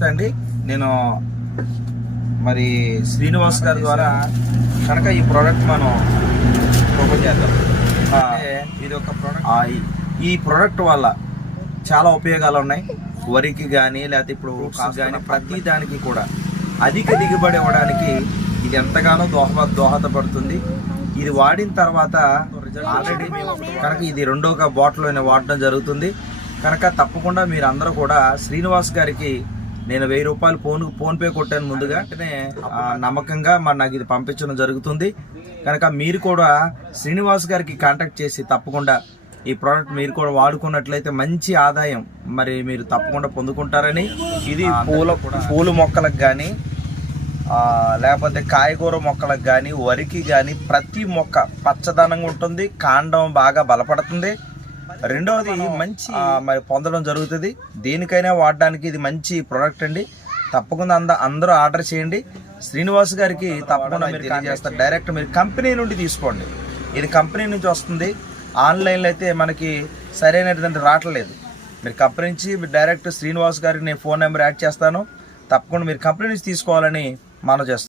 నమస్తే అండి. నేను మరి శ్రీనివాస్ గారి ద్వారా కనుక ఈ ప్రోడక్ట్ మనం ప్రపోజ్ చేద్దాం. ఇది ఒక ప్రోడక్ట్ ఈ ప్రోడక్ట్ వల్ల చాలా ఉపయోగాలు ఉన్నాయి. వరికి కానీ లేకపోతే ఇప్పుడు కానీ ప్రతి దానికి కూడా అధిక దిగుబడి ఇవ్వడానికి ఇది ఎంతగానో దోహద దోహదపడుతుంది. ఇది వాడిన తర్వాత ఆల్రెడీ కనుక ఇది రెండో బాటిల్ వాడడం జరుగుతుంది. కనుక తప్పకుండా మీరు అందరూ కూడా శ్రీనివాస్ గారికి నేను వెయ్యి రూపాయలు ఫోన్ ఫోన్ పే కొట్టాను ముందుగా. నమ్మకంగా మరి నాకు ఇది పంపించడం జరుగుతుంది. కనుక మీరు కూడా శ్రీనివాస్ గారికి కాంటాక్ట్ చేసి తప్పకుండా ఈ ప్రోడక్ట్ మీరు కూడా వాడుకున్నట్లయితే మంచి ఆదాయం మరి మీరు తప్పకుండా పొందుకుంటారని ఇది పూల పూల మొక్కలకు కానీ లేకపోతే కాయగూర మొక్కలకు కానీ వరికి కానీ ప్రతి మొక్క పచ్చదనంగా ఉంటుంది కాండం బాగా బలపడుతుంది. రెండవది మంచి మరి పొందడం జరుగుతుంది. దేనికైనా వాడడానికి ఇది మంచి ప్రోడక్ట్ అండి. తప్పకుండా అంద అందరూ ఆర్డర్ చేయండి. శ్రీనివాస్ గారికి తప్పకుండా మీరు తెలియజేస్తారు డైరెక్ట్ మీరు కంపెనీ నుండి తీసుకోండి. ఇది కంపెనీ నుంచి వస్తుంది. ఆన్లైన్లో అయితే మనకి సరైనటువంటి రావట్లేదు మీరు కంపెనీ నుంచి మీరు డైరెక్ట్ శ్రీనివాస్ గారికి నేను ఫోన్ నెంబర్ యాడ్ చేస్తాను. తప్పకుండా మీరు కంపెనీ నుంచి తీసుకోవాలని మనం చేస్తాం